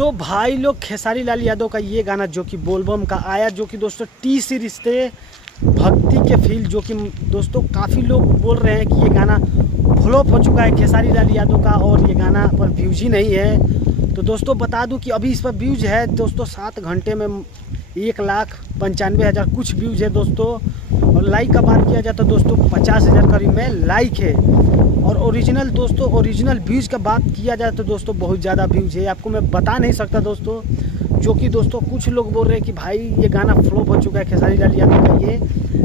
तो भाई लोग खेसारी लाल यादव का ये गाना जो कि बोलबम का आया, जो कि दोस्तों टी सीरीज से भक्ति के फील, जो कि दोस्तों काफ़ी लोग बोल रहे हैं कि ये गाना फ्लॉप हो चुका है खेसारी लाल यादव का और ये गाना पर व्यूज ही नहीं है। तो दोस्तों बता दूं कि अभी इस पर व्यूज है दोस्तों 7 घंटे में 1,95,000 कुछ व्यूज है दोस्तों। और लाइक का बात किया जाए तो दोस्तों 50,000 करीब में लाइक है। और ओरिजिनल दोस्तों ओरिजिनल व्यूज़ का बात किया जाए तो दोस्तों बहुत ज़्यादा व्यूज़ है, आपको मैं बता नहीं सकता दोस्तों। जो कि दोस्तों कुछ लोग बोल रहे हैं कि भाई ये गाना फ्लॉप हो चुका है, खेसारी लाल यादव का ये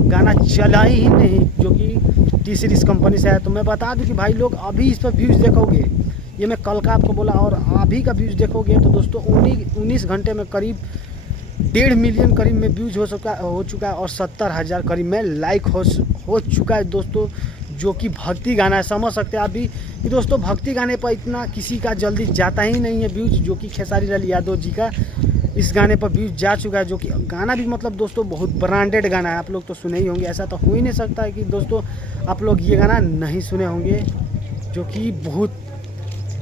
गाना चला ही नहीं, जो कि टी सीरीज़ कंपनी से है। तो मैं बता दूं कि भाई लोग अभी इस पर व्यूज़ देखोगे, ये मैं कल का आपको बोला, और अभी का व्यूज़ देखोगे तो दोस्तों 19 घंटे में करीब 1.5 मिलियन करीब में व्यूज़ हो चुका है और 70,000 करीब में लाइक हो चुका है दोस्तों। जो कि भक्ति गाना है, समझ सकते हैं आप भी कि दोस्तों भक्ति गाने पर इतना किसी का जल्दी जाता ही नहीं है व्यूज़, जो कि खेसारी लाल यादव जी का इस गाने पर व्यूज़ जा चुका है। जो कि गाना भी मतलब दोस्तों बहुत ब्रांडेड गाना है, आप लोग तो सुने ही होंगे, ऐसा तो हो ही नहीं सकता है कि दोस्तों आप लोग ये गाना नहीं सुने होंगे। जो कि बहुत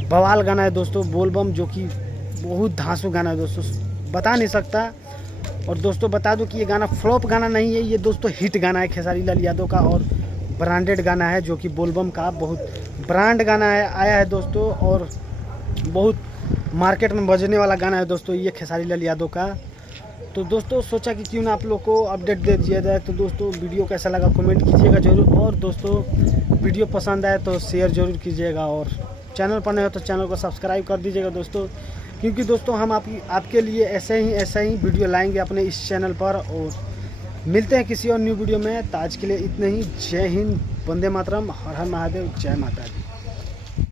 बवाल गाना है दोस्तों बोलबम, जो कि बहुत धांसू गाना है दोस्तों, बता नहीं सकता। और दोस्तों बता दूं कि ये गाना फ्लॉप गाना नहीं है, ये दोस्तों हिट गाना है खेसारी लाल यादव का और ब्रांडेड गाना है, जो कि बोलबम का बहुत ब्रांड गाना है आया है दोस्तों। और बहुत मार्केट में बजने वाला गाना है दोस्तों ये खेसारी लाल यादव का। तो दोस्तों सोचा कि क्यों ना आप लोग को अपडेट दे दिया जाए। तो दोस्तों वीडियो कैसा लगा कमेंट कीजिएगा जरूर, और दोस्तों वीडियो पसंद आए तो शेयर जरूर कीजिएगा, और चैनल पर नए हो तो चैनल को सब्सक्राइब कर दीजिएगा दोस्तों, क्योंकि दोस्तों हम आपके लिए ऐसे ही वीडियो लाएंगे अपने इस चैनल पर। और मिलते हैं किसी और न्यू वीडियो में। तो आज के लिए इतने ही। जय हिंद, वंदे मातरम, हर हर महादेव, जय माता दी।